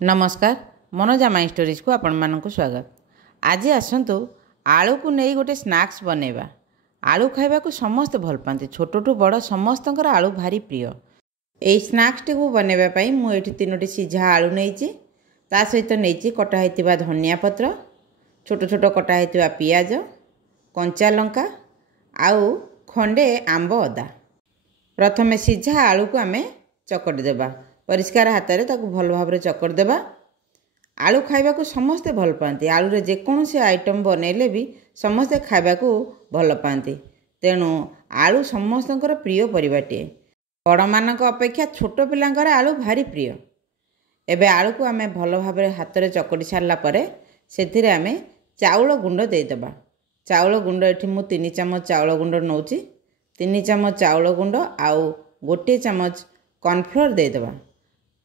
नमस्कार Manoja my stories को आपण मानक स्वागत। आज आसतु आलू को नहीं गोटे स्नैक्स बनैबा। आलू खाइबा को समस्त भल पाती, छोटू बड़ समस्त आलू भारी प्रिय। यही स्नैक्स टी को बनैबा पई मु एठी 3टी सिझा आलू नैची, ता सहित नैची कटा हेतिबा धनिया पत्र, छोट छोट कटा हेतिबा पियाज, कंचा लंका आउ खंडे आंब अदा। प्रथमे सिझा आलू को आमे चकटी देबा। परिष्कार हाथ में ताकू भल भाव चकड़ देबा। आलू खाइबा को समस्ते भल पाती, आलू रे जेकोसी आइटम बनैले भी समस्ते खाइबा को भल पाती, तेणु आलू समस्त प्रिय परिवाटे। बड़ मानक अपेक्षा छोट पिलांकर आलू भारी प्रिय। एबे आलू को आमे भल भाव हाथ में चकड़ी सारला परे सेथिरे आमे चाउल गुंड देदेबा। चाउल गुंड एठी मु 3 चामच चाउल गुंड नौची। 3 चामच चाउल गुंड आउ 1 चामच कॉर्नफ्लोर देदेबा।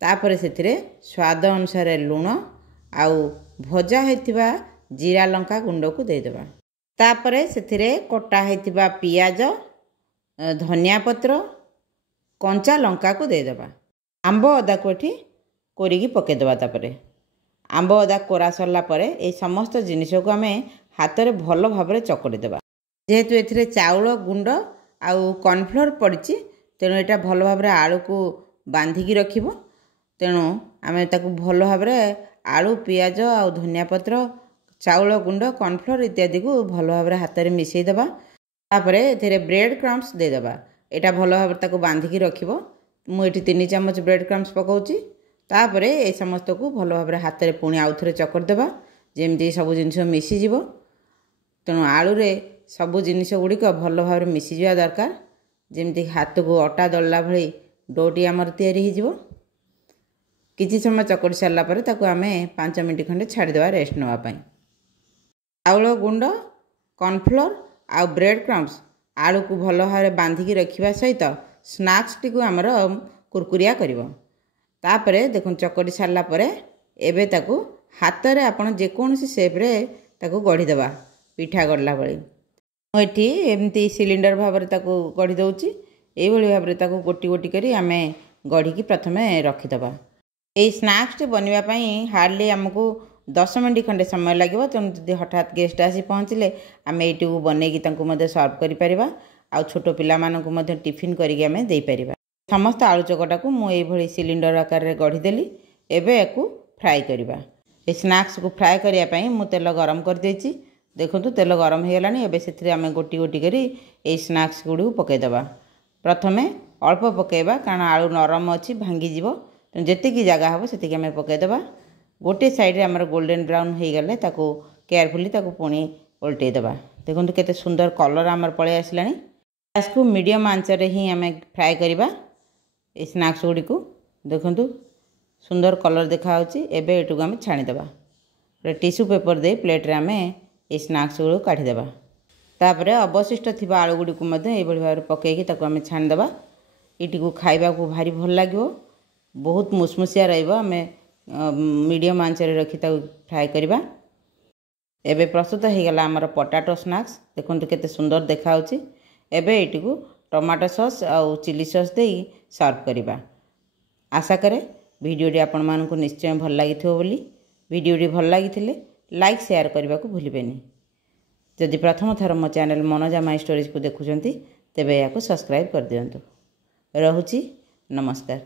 तापर सेथिरे स्वाद अनुसार लुण आउ भजा हेतिबा जीरा लंका गुंड को देदेबा। तापर सेथिरे कटा हेतिबा पियाज, धनिया पत्र, कंचा लंका को देदेबा। आंब अदा को एठी कोरिकी पकेदेबा। तापर आंब अदा कोरा सरला परे ए समस्त जिनिस को आमे हाथ में भल भाव चकड़ी देबा। जेहेतु एथिरे चाउल गुंड आउ कॉर्नफ्लोर पड़िछि, तेणु एटा भल भाव आलू को बांधिकी रखिबो। तेणु आमे ताकू भल भाव आलू पियाज आउ धनिया पत्र, चाउल गुंड, कॉर्नफ्लोर इत्यादि को भल भाव हाथ में मिसई देबा। तापर एथिरे ब्रेड क्रम्स देदेबा। एटा भल भाव ताकू बांधिकी रखिबो। मु एठी 3 चामच ब्रेड क्रम्स पकाउची। तापर ए समस्त को भल भाव हाथ में पुणी आउ थरे चकड़ देबा, जेमती सब जिनिस मिसी जिवो। तेणु आलू रे सब जिनिस गुड़िक भल भाव मिसी जिवा दरकार, जेमती हाथ को अटा दलला भली डोटी आमर तैयारी हो जिवो। किछि समय चकड़ी सारला परे ताकू आमे 5 मिनट खंडे छाड़ी देबा रेस्ट नवा पई। चाउल गुंड, कॉर्नफ्लोर आ ब्रेड क्रम्स आलू को भल भाव बांधिकी रखिबा सहित स्नैक्स टी को आमर कुरकुरिया करिवो। तापरे देखुन चकड़ी सारला परे एबे ताकू हाथ रे आपण जेकोसी शेप रे ताकू गढ़ी देबा, पिठा गढ़ला भली। मु एठी एमती सिलिंडर भाव रे ताकू गढ़ी दउची। एई भली भाव रे ताकू गोटी गोटी करी आमे गढ़ी की प्रथमे रखी देबा। यही स्नैक्स टी बनवा पई हार्डली आमको 10 मिनट खंडे समय लगे। तेणु जब हठात गेस्ट आसी पहुँचले आम ये बनईकी सर्व कर छोट पिला टिफिन करके आम देपर। समस्त आलू चकटा को मुझे सिलिंडर आकार में गढ़ीदेली। एबे याकू फ्राए करवा। ये स्नैक्स को फ्राए करने मु तेल गरम कर देछि। देखो तेल गरम हो गलानी। एबे से आम गोटी गोटी करी ये स्नैक्स गुड़ी पकईदबा। प्रथमे अल्प पकईबा कारण आलू नरम अच्छी भांगी जेतिकी जगह हम से आम पकईदबा। गोटे साइड्रे आमर गोल्डन ब्राउन हो गले ताको केयरफुली ताको पुणी उल्टेदेबा। देखो केते सुंदर कलर आमर पलि आसला। गैस को मीडियम आंचरे ही आम फ्राए करवा ये स्नैक्स गुड़ी को। देखो सुंदर कलर देखा। एबे एटू आम छाणीदेबा। टिश्यू पेपर दे प्लेट रे आम ये स्नैक्स गुड़ी काढ़ीदेबा। तापर अवशिष्ट थी आलू गुड़ी को यही भाव पकईकी ताको आम छाणीदेबा। ये को खाइबा को भारी भल लगे, बहुत मुसमुसिया रहिबो। आम मीडियम आंचरे रखी फ्राए करवा। एबे प्रस्तुत हो गला आमर पोटैटो स्नैक्स। देखो केते सुंदर देखा। एबे एटी को टमाटो सॉस आउ चिली सॉस दे सर्व करवा। आशा करे वीडियोटी आपण मानकु निश्चय भल लागिथिबो बोली। वीडियोटी भल लागिथिले लाइक शेयर करने को भूलिबेनी। जदि प्रथम थर मो चैनल मनोजा माई स्टोरीज को देखुछंती तेबे याको सब्सक्राइब कर दियंतु। रहुची नमस्कार।